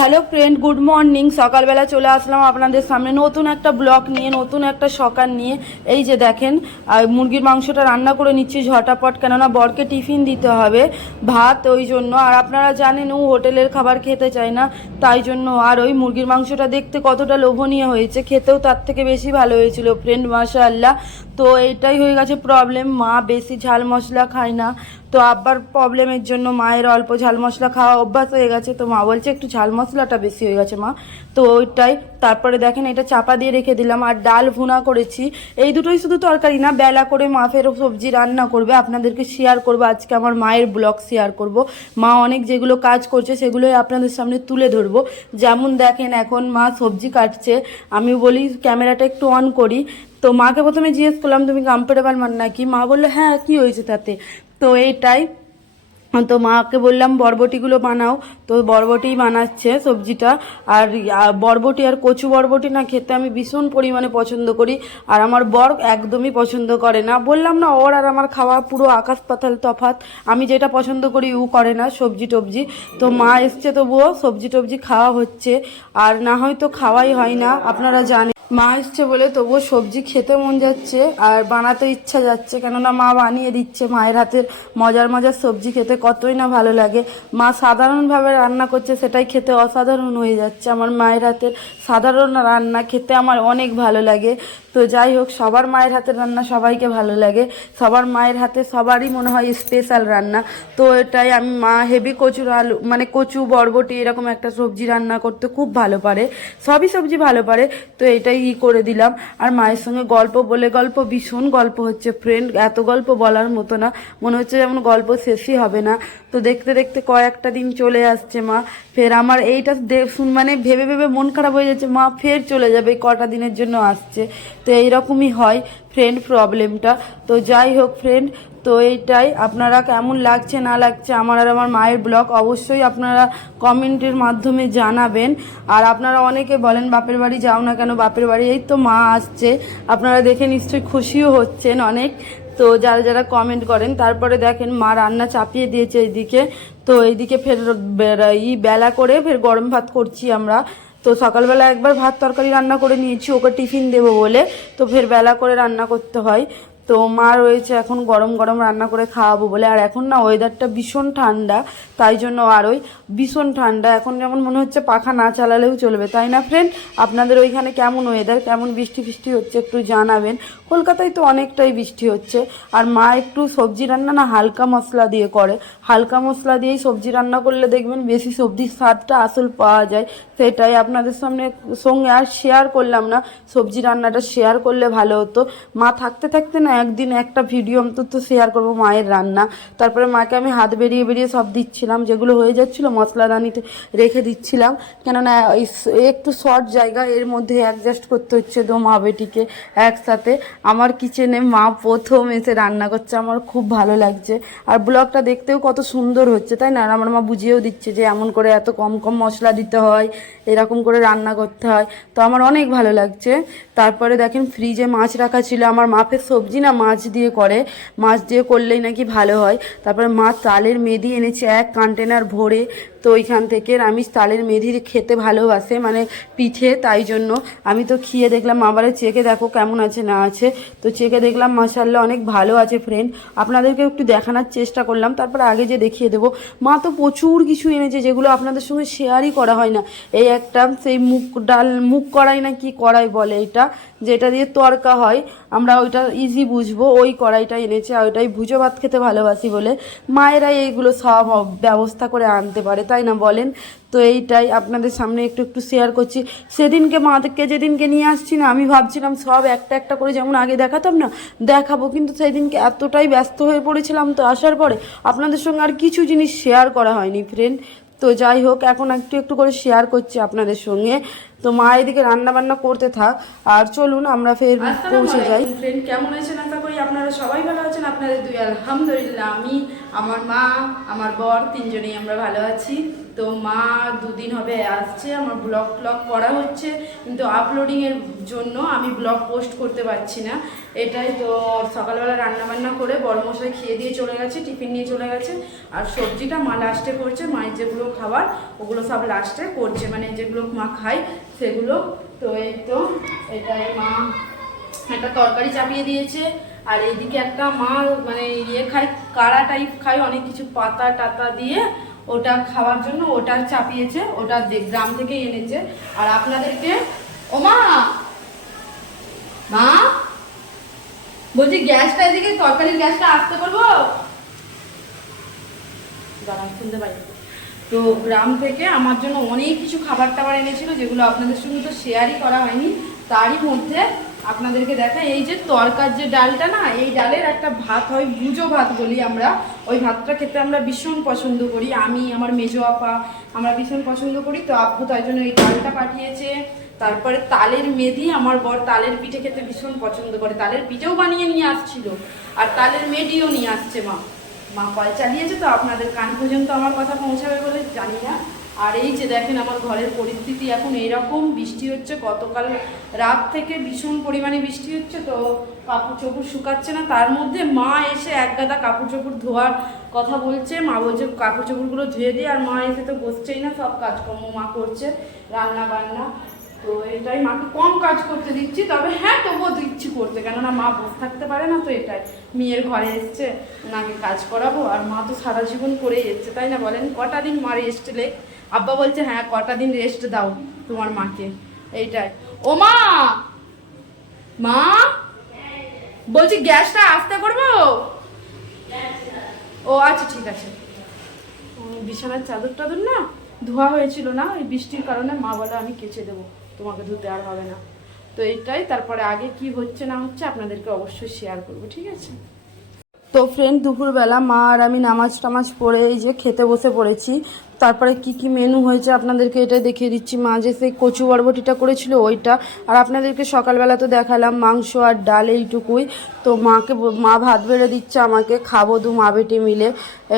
Hello friend good morning সকালবেলা চলে আসলাম আপনাদের সামনে। নতুন একটা ব্লগ নিয়ে, নতুন একটা সকাল নিয়ে। এই যে দেখেন মুরগির মাংসটা রান্না করে নিচ্ছি ঝটাপট, কেননা বরকে টিফিন দিতে হবে ভাত, ওই জন্য। আর আপনারা জানেন, ও হোটেলের খাবার খেতে চায় না, তাই জন্য। আর ওই মুরগির মাংসটা দেখতে কতটা লোভনীয় হয়েছে, খেতেও তার থেকে বেশি ভালো হয়েছিল ফ্রেন্ড মাশা আল্লাহ তো এটাই হয়ে গেছে প্রবলেম মা বেশি ঝাল মশলা খায় না। তো আব্বার প্রবলেমের জন্য মায়ের অল্প ঝাল মশলা খাওয়া অভ্যাস হয়ে গেছে। তো মা বলছে, একটু ঝাল মশলাটা বেশি হয়ে গেছে মা। তো ওইটাই। তারপরে দেখেন এটা চাপা দিয়ে রেখে দিলাম। আর ডাল ভুনা করেছি। এই দুটোই শুধু তরকারি না, বেলা করে মা ফেরও সবজি রান্না করবে। আপনাদেরকে শেয়ার করব। আজকে আমার মায়ের ব্লগ শেয়ার করব। মা অনেক যেগুলো কাজ করছে, সেগুলোই আপনাদের সামনে তুলে ধরবো। যেমন দেখেন এখন মা সবজি কাটছে। আমি বলি, ক্যামেরাটা একটু অন করি। তো মাকে প্রথমে জিজ্ঞেস করলাম, তুমি কমফোর্টেবল মান নাকি? মা বলল হ্যাঁ কি হয়েছে তাতে? তো এইটাই। তো মাকে বললাম, বরবটিগুলো বানাও। তো বরবটিই বানাচ্ছে সবজিটা। আর বরবটি আর কচু বরবটি না খেতে আমি ভীষণ পরিমাণে পছন্দ করি। আর আমার বর একদমই পছন্দ করে না। বললাম, না, ওর আর আমার খাওয়া পুরো আকাশ পাতাল তফাত আমি যেটা পছন্দ করি, ও করে না সবজি টবজি। তো মা এসছে তবুও সবজি টবজি খাওয়া হচ্ছে। আর না হয়তো খাওয়াই হয় না, আপনারা জানেন। মা এসছে বলে তবুও সবজি খেতে মন যাচ্ছে আর বানাতে ইচ্ছা যাচ্ছে, কেননা মা বানিয়ে দিচ্ছে। মায়ের হাতের মজার মজার সবজি খেতে কতই না ভালো লাগে। মা সাধারণভাবে রান্না করছে, সেটাই খেতে অসাধারণ হয়ে যাচ্ছে। আমার মায়ের হাতের সাধারণ রান্না খেতে আমার অনেক ভালো লাগে। তো যাই হোক, সবার মায়ের হাতের রান্না সবাইকে ভালো লাগে। সবার মায়ের হাতে সবারই মনে হয় স্পেশাল রান্না। তো এটাই আমি, মা হেভি কচুর আলু মানে কচু, বরবটি এরকম একটা সবজি রান্না করতে খুব ভালো পারে। সবই সবজি ভালো পারে। তো এটাই ই করে দিলাম। আর মায়ের সঙ্গে গল্প বলে গল্প ভীষণ গল্প হচ্ছে ফ্রেন্ড এত গল্প বলার মতো না। মনে হচ্ছে যেমন গল্প শেষই হবে না। তো দেখতে দেখতে কয়েকটা দিন চলে আসছে মা। ফের আমার এইটা শুন মানে ভেবে ভেবে মন খারাপ হয়ে যাচ্ছে। মা ফের চলে যাবে কটা দিনের জন্য আসছে। তো এইরকমই হয়। ফ্রেন্ড প্রবলেমটা তো যাই হোক ফ্রেন্ড তো এইটাই আপনারা কেমন লাগছে, না লাগছে, আমার আর আমার মায়ের ব্লগ অবশ্যই আপনারা কমেন্টের মাধ্যমে জানাবেন। আর আপনারা অনেকে বলেন, বাপের বাড়ি যাও না কেন, বাপের বাড়ি, এই তো মা আসছে। আপনারা দেখে নিশ্চয়ই খুশিও হচ্ছেন অনেক। তো যারা যারা কমেন্ট করেন, তারপরে দেখেন মা রান্না চাপিয়ে দিয়েছে এইদিকে। তো এইদিকে ফের ই বেলা করে ফের গরম ভাত করছি আমরা। তো সকালবেলা একবার ভাত তরকারি রান্না করে নিয়েছি, ওকে টিফিন দেবো বলে। তো ফের বেলা করে রান্না করতে হয়। তো মা রয়েছে এখন গরম গরম রান্না করে খাওয়াবো বলে। আর এখন না ওয়েদারটা ভীষণ ঠান্ডা, তাই জন্য আর ওই ভীষণ ঠান্ডা। এখন যেমন মনে হচ্ছে পাখা না চালালেও চলবে, তাই না ফ্রেন্ড আপনাদের ওইখানে কেমন ওয়েদার কেমন বৃষ্টি ফিষ্টি হচ্ছে একটু জানাবেন। কলকাতায় তো অনেকটাই বৃষ্টি হচ্ছে। আর মা একটু সবজি রান্না না হালকা মশলা দিয়ে করে। হালকা মশলা দিয়েই সবজি রান্না করলে দেখবেন বেশি সবজির স্বাদটা আসল পাওয়া যায়। সেটাই আপনাদের সামনে সঙ্গে আর শেয়ার করলাম না। সবজি রান্নাটা শেয়ার করলে ভালো হতো। মা থাকতে থাকতে না একদিন একটা ভিডিও অন্তত শেয়ার করব মায়ের রান্না। তারপরে মাকে আমি হাত বেরিয়ে বেরিয়ে সব দিচ্ছিলাম, যেগুলো হয়ে যাচ্ছিল মশলাদানিতে রেখে দিচ্ছিলাম। কেননা একটু শর্ট জায়গা, এর মধ্যে অ্যাডজাস্ট করতে হচ্ছে দো মা বেটিকে একসাথে। আমার কিচেনে মা প্রথম এসে রান্না করছে, আমার খুব ভালো লাগছে। আর ব্লগটা দেখতেও কত সুন্দর হচ্ছে, তাই না? আর আমার মা বুঝিয়েও দিচ্ছে যে এমন করে এত কম কম মশলা দিতে হয়, এরকম করে রান্না করতে হয়। তো আমার অনেক ভালো লাগছে। তারপরে দেখেন ফ্রিজে মাছ রাখা ছিল, আমার মাপের সবজি না মাছ দিয়ে করে? মাছ দিয়ে করলেই নাকি ভালো হয়। তারপরে মা তালের মেদি এনেছে এক কন্টেনার ভরে। তো ওইখান থেকে আমি তালের মেদি খেতে ভালোবাসে মানে পিঠে, তাই জন্য। আমি তো খেয়ে দেখলাম আবারও চেকে দেখো কেমন আছে, না আছে। তো চেকে দেখলাম মাসাল্লাহ অনেক ভালো আছে ফ্রেন্ড আপনাদেরকে একটু দেখানোর চেষ্টা করলাম, তারপর আগে যে দেখিয়ে দেবো। মা তো প্রচুর কিছু এনেছে, যেগুলো আপনাদের সঙ্গে শেয়ারই করা হয় না। এই একটা, সেই মুগ ডাল, মুগ কড়াই না কি কড়াই বলে এটা, যেটা দিয়ে তরকা হয়। আমরা ওইটা ইজি বুঝব, ওই কড়াইটা এনেছে আর ওইটাই ভুজো ভাত খেতে ভালোবাসি বলে মায়েরাই এইগুলো সব ব্যবস্থা করে আনতে পারে, তাই না বলেন? তো এইটাই আপনাদের সামনে একটু একটু শেয়ার করছি। সেদিনকে মাদেরকে যেদিনকে নিয়ে আসছি না, আমি ভাবছিলাম সব একটা একটা করে যেমন আগে দেখাতাম না, দেখাবো। কিন্তু সেদিনকে এতটাই ব্যস্ত হয়ে পড়েছিলাম তো আসার পরে আপনাদের সঙ্গে আর কিছু জিনিস শেয়ার করা হয়নি ফ্রেন্ড তো যাই হোক এখন একটু একটু করে শেয়ার করছি আপনাদের সঙ্গে। তো মা এদিকে রান্না বান্না করতে থাক। আর চলুন আমরা ফের পৌঁছে যাই। ফ্রেন্ড কেমন আছেন? আশা করি আপনারা সবাই ভালো আছেন। আপনাদের দুই আলহামদুলিল্লাহ আমি আমার মা আমার বর তিনজনেই আমরা ভালো আছি। তো মা দুদিন হবে আসছে, আমার ব্লগ ব্লগ করা হচ্ছে, কিন্তু আপলোডিংয়ের জন্য আমি ব্লগ পোস্ট করতে পারছি না। এটাই তো সকালবেলা রান্নাবান্না করে বড় মশাই খেয়ে দিয়ে চলে গেছে, টিফিন নিয়ে চলে গেছে, আর সবজিটা মা লাস্টে করছে, মায়ের যেগুলো খাবার, ওগুলো সব লাস্টে করছে মানে যেগুলো মা খায় সেগুলো। তো এই তো, এটাই মা, একটা তরকারি চাপিয়ে দিয়েছে, আর এইদিকে একটা মা মানে ইয়ে খায়, কাড়া টাইপ খায়, অনেক কিছু পাতা টাতা দিয়ে ওটা খাওয়ার জন্য ওটা চাপিয়েছে, ওটা গ্রাম থেকে এনেছে। আর আপনাদেরকে, ও মা! বলছি গ্যাসটা এদিকে, তরকারির গ্যাসটা আসতে পারব শুনতে পাই। তো গ্রাম থেকে আমার জন্য অনেক কিছু খাবার টাবার এনেছিল, যেগুলো আপনাদের সঙ্গে তো শেয়ারই করা হয়নি। তারই মধ্যে আপনাদেরকে দেখা এই যে তরকার যে ডালটা না, এই ডালের একটা ভাত হয় ভুজো ভাত বলি আমরা। ওই ভাতটা খেতে আমরা ভীষণ পছন্দ করি। আমি, আমার মেজো আপা, আমরা ভীষণ পছন্দ করি। তো আপু তাই জন্য এই ডালটা পাঠিয়েছে। তারপরে তালের মেধি, আমার বর তালের পিঠে খেতে ভীষণ পছন্দ করে। তালের পিঠেও বানিয়ে নিয়ে আসছিল। আর তালের মেডিও নিয়ে আসছে মা। মা কল চালিয়েছে তো আপনাদের কান পর্যন্ত আমার কথা পৌঁছাবে বলে জানি না। আর এই যে দেখেন আমার ঘরের পরিস্থিতি, এখন এইরকম বৃষ্টি হচ্ছে, গতকাল রাত থেকে ভীষণ পরিমাণে বৃষ্টি হচ্ছে, তো কাপড় চোপড় শুকাচ্ছে না। তার মধ্যে মা এসে এক গাদা কাপড় চোপড় ধোয়ার কথা বলছে, মা বলছে কাপড় চোপড়গুলো ধুয়ে দিয়ে আর মা এসে তো বসছেই না, সব কাজকর্ম মা করছে রান্না বান্না তো এটাই মাকে কম কাজ করতে দিচ্ছি, তবে হ্যাঁ তবুও দিচ্ছি করতে, কেননা মা বসে থাকতে পারে না তো এটাই। মেয়ের ঘরে এসছে ওনাকে কাজ করাবো, আর মা তো সারা জীবন করেই এসছে, তাই না বলেন? কটা দিন মা রেস্ট লেখ আব্বা বলছে হ্যাঁ কটা দিন রেস্ট দাও তোমার মাকে। এইটাই। ও মা! মা! বলছি, গ্যাসটা আস্তে করব? ও আচ্ছা ঠিক আছে। বিছানার চাদর টাদর না ধোয়া হয়েছিল না? ওই বৃষ্টির কারণে মা বলে, আমি কেচে দেবো, তোমাকে ধুতে আর হবে না। তো এইটাই, তারপরে আগে কি হচ্ছে না হচ্ছে আপনাদেরকে অবশ্যই শেয়ার করব, ঠিক আছে? তো ফ্রেন্ড দুপুরবেলা মা আর আমি নামাজ টামাজ পড়ে এই যে খেতে বসে পড়েছি। তারপরে কি কি মেনু হয়েছে আপনাদেরকে এটা দেখিয়ে দিচ্ছি। মা যে সেই কচু বরবটিটা করেছিল ওইটা। আর আপনাদেরকে সকালবেলা তো দেখালাম মাংস আর ডাল এইটুকুই। তো মাকে মা ভাত বেড়ে দিচ্ছে আমাকে, খাব দু মা বেটে মিলে।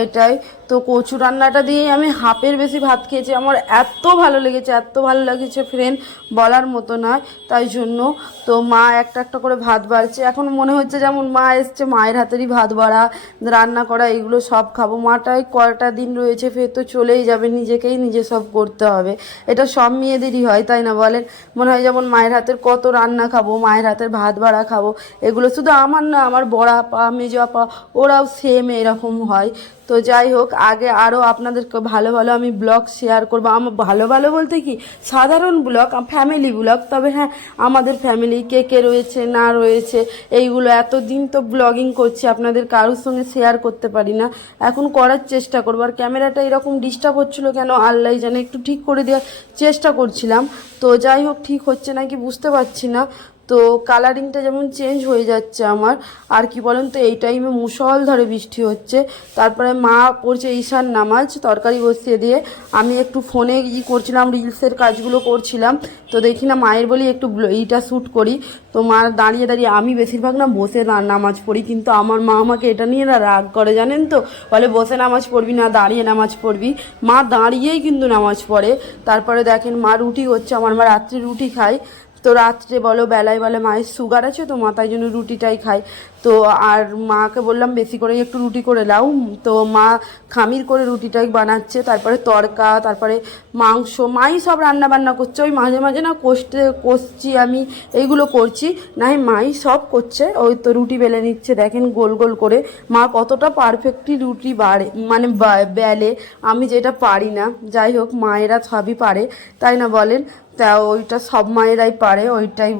এটাই। তো কচু রান্নাটা দিয়েই আমি হাফের বেশি ভাত খেয়েছি। আমার এত ভালো লেগেছে, এত ভালো লেগেছে ফ্রেন্ড বলার মতো নয়। তাই জন্য তো মা একটা একটা করে ভাত বাড়ছে। এখন মনে হচ্ছে যেমন মা এসছে, মায়ের হাতেরই ভাত বাড়া, রান্না করা, এগুলো সব খাব। মাটাই কয়টা দিন রয়েছে ফের তো চলেই যাবে, নিজেকেই নিজে সব করতে হবে। এটা সব মেয়েদেরই হয়, তাই না বলেন? মনে হয় যেমন মায়ের হাতের কত রান্না খাব, মায়ের হাতের ভাত ভাড়া খাব, এগুলো শুধু আমার না, আমার বড় আপা, মেজো পা ওরাও সেম এরকম হয়। তো যাই হোক, আগে আরও আপনাদেরকে ভালো ভালো আমি ব্লগ শেয়ার করব। আমার ভালো ভালো বলতে কি, সাধারণ ব্লগ ফ্যামিলি ব্লগ, তবে হ্যাঁ আমাদের ফ্যামিলি কে কে রয়েছে, না রয়েছে, এইগুলো এতদিন তো ব্লগিং করছি, আপনাদের কারোর সঙ্গে শেয়ার করতে পারি না। এখন করার চেষ্টা করব, আর ক্যামেরাটা এরকম ডিস্টার্ব হচ্ছিল কেন আল্লাহ জানে, একটু ঠিক করে দেওয়ার চেষ্টা করছিলাম। তো যাই হোক, ঠিক হচ্ছে নাকি বুঝতে পারছি না। তো কালারিংটা যেমন চেঞ্জ হয়ে যাচ্ছে আমার, আর কি বলেন তো এই টাইমে মুসলধারে বৃষ্টি হচ্ছে। তারপরে মা পড়ছে ঈশান নামাজ, তরকারি বসিয়ে দিয়ে। আমি একটু ফোনে ই করছিলাম রিলসের কাজগুলো করছিলাম। তো দেখি না, মায়ের বলি একটু এইটা শ্যুট করি। তো মা দাঁড়িয়ে দাঁড়িয়ে, আমি বেশিরভাগ না বসে নামাজ পড়ি, কিন্তু আমার মা আমাকে এটা নিয়ে না রাগ করে, জানেন তো? বলে, বসে নামাজ পড়বি না, দাঁড়িয়ে নামাজ পড়বি। মা দাঁড়িয়েই কিন্তু নামাজ পড়ে। তারপরে দেখেন, মা রুটি হচ্ছে, আমার মা রাত্রে রুটি খায়। তো রাত্রে বলো, বেলায় বলে, মায়ের সুগার আছে তো, মা তাই জন্য রুটিটাই খায়। তো আর মাকে বললাম, বেশি করে একটু রুটি করে লাও তো মা খামির করে রুটিটাই বানাচ্ছে, তারপরে তরকা তারপরে মাংস, মাই সব রান্না বান্না করছে। ওই মাঝে মাঝে না কষতে, কষছি আমি, এইগুলো করছি, নাই মাই সব করছে। ওই তো রুটি বেলে নিচ্ছে, দেখেন গোল গোল করে। মা কতটা পারফেক্টলি রুটি বাড়ে মানে বেলে। আমি যেটা পারি না, যাই হোক, মায়েরা সবই পারে, তাই না বলেন? তা ওইটা সব মায়েরাই পারে, ওইটাই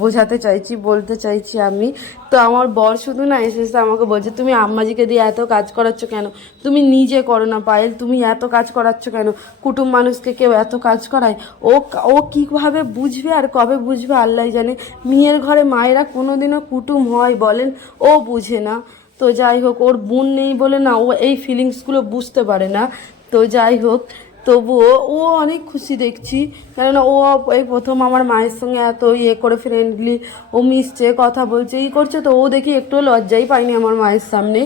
বোঝাতে চাইছি, বলতে চাইছি আমি। তো আমার বর শুধু না এসে এসে আমাকে বলছে, তুমি আম্মাজিকে দিয়ে এত কাজ করাচ্ছ কেন? তুমি নিজে করো না পায়েল, তুমি এত কাজ করাচ্ছ কেন? কুটুম মানুষকে কেউ এত কাজ করায়? ও ও কীভাবে বুঝবে আর কবে বুঝবে আল্লাহ জানে। মেয়ের ঘরে মায়েরা কোনোদিনও কুটুম হয় বলেন, ও বুঝে না। তো যাই হোক, ওর বোন নেই বলে না, ও এই ফিলিংসগুলো বুঝতে পারে না। তো যাই হোক তবুও ও অনেক খুশি দেখছি। কেননা ও এই প্রথম আমার মায়ের সঙ্গে এত ইয়ে করে ফ্রেন্ডলি ও মিশছে, কথা বলছে ই করছে, তো ও দেখি একটু লজ্জাই পাইনি আমার মায়ের সামনে।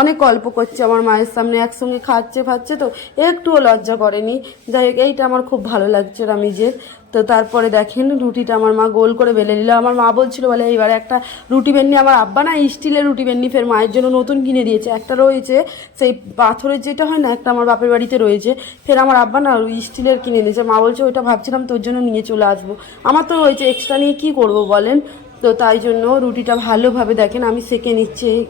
অনেক গল্প করছে আমার মায়ের সামনে, একসঙ্গে খাচ্ছে ফাচ্ছে তো একটুও লজ্জা করেনি। যাই হোক, এইটা আমার খুব ভালো লাগছে রামিজের। তো তারপরে দেখেন রুটিটা আমার মা গোল করে বেলে নিল। আমার মা বলছিল, বলে, এইবারে একটা রুটি বেননি আমার আব্বা না স্টিলের রুটি বেননি ফের মায়ের জন্য নতুন কিনে দিয়েছে। একটা রয়েছে, সেই পাথরের যেটা হয় না, একটা আমার বাপের বাড়িতে রয়েছে। ফের আমার আব্বা না স্টিলের কিনে দিয়েছে। মা বলছে, ওইটা ভাবছিলাম তোর জন্য নিয়ে চলে আসব। আমার তো রয়েছে এক্সট্রা নিয়ে কী করব বলেন? তো তাই জন্য রুটিটা ভালোভাবে দেখেন, আমি সেকে নিচ্ছি।